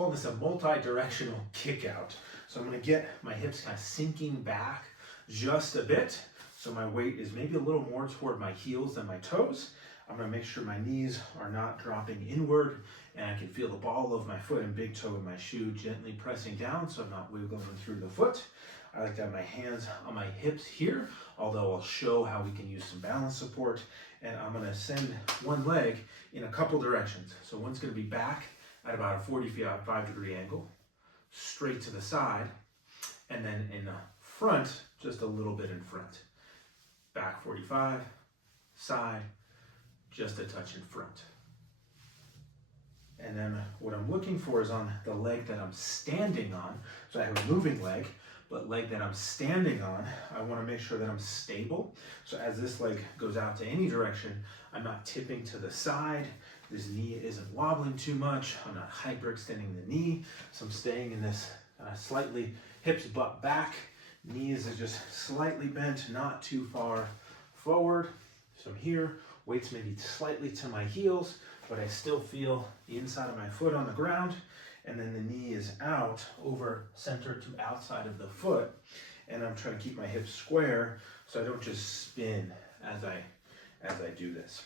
call this a multi-directional kick out. So I'm going to get my hips kind of sinking back just a bit. So my weight is maybe a little more toward my heels than my toes. I'm going to make sure my knees are not dropping inward, and I can feel the ball of my foot and big toe in my shoe gently pressing down so I'm not wiggling through the foot. I like to have my hands on my hips here, although I'll show how we can use some balance support. And I'm going to send one leg in a couple directions. So one's going to be back at about a 45-degree angle, straight to the side, and then in the front, just a little bit in front. Back 45, side, just a touch in front. And then what I'm looking for is on the leg that I'm standing on. So I have a moving leg, but leg that I'm standing on, I want to make sure that I'm stable. So as this leg goes out to any direction, I'm not tipping to the side. This knee isn't wobbling too much. I'm not hyperextending the knee. So I'm staying in this slightly hips butt back. Knees are just slightly bent, not too far forward. So I'm here, weights maybe slightly to my heels, but I still feel the inside of my foot on the ground. And then the knee is out over center to outside of the foot. And I'm trying to keep my hips square so I don't just spin as I do this.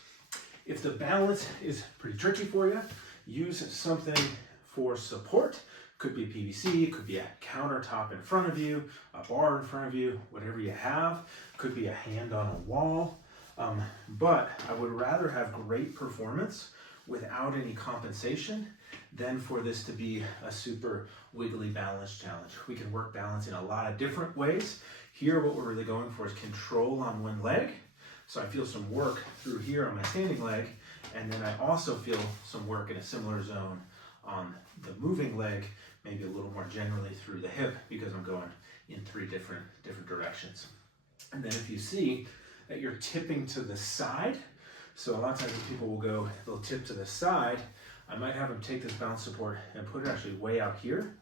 If the balance is pretty tricky for you, use something for support. Could be a PVC, could be a countertop in front of you, a bar in front of you, whatever you have. Could be a hand on a wall. But I would rather have great performance without any compensation than for this to be a super wiggly balance challenge. We can work balance in a lot of different ways. Here, what we're really going for is control on one leg. So I feel some work through here on my standing leg, and then I also feel some work in a similar zone on the moving leg, maybe a little more generally through the hip because I'm going in three different directions. And then if you see that you're tipping to the side, so a lot of times people will go, they'll tip to the side, I might have them take this balance support and put it actually way out here,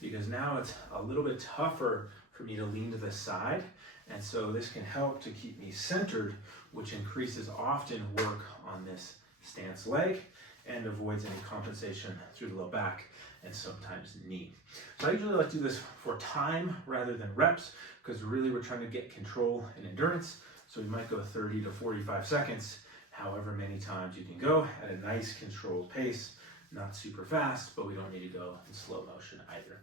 because now it's a little bit tougher for me to lean to the side. And so this can help to keep me centered, which increases often work on this stance leg and avoids any compensation through the low back and sometimes knee. So I usually like to do this for time rather than reps, because really we're trying to get control and endurance. So we might go 30 to 45 seconds, however many times you can go at a nice controlled pace, not super fast, but we don't need to go in slow motion either.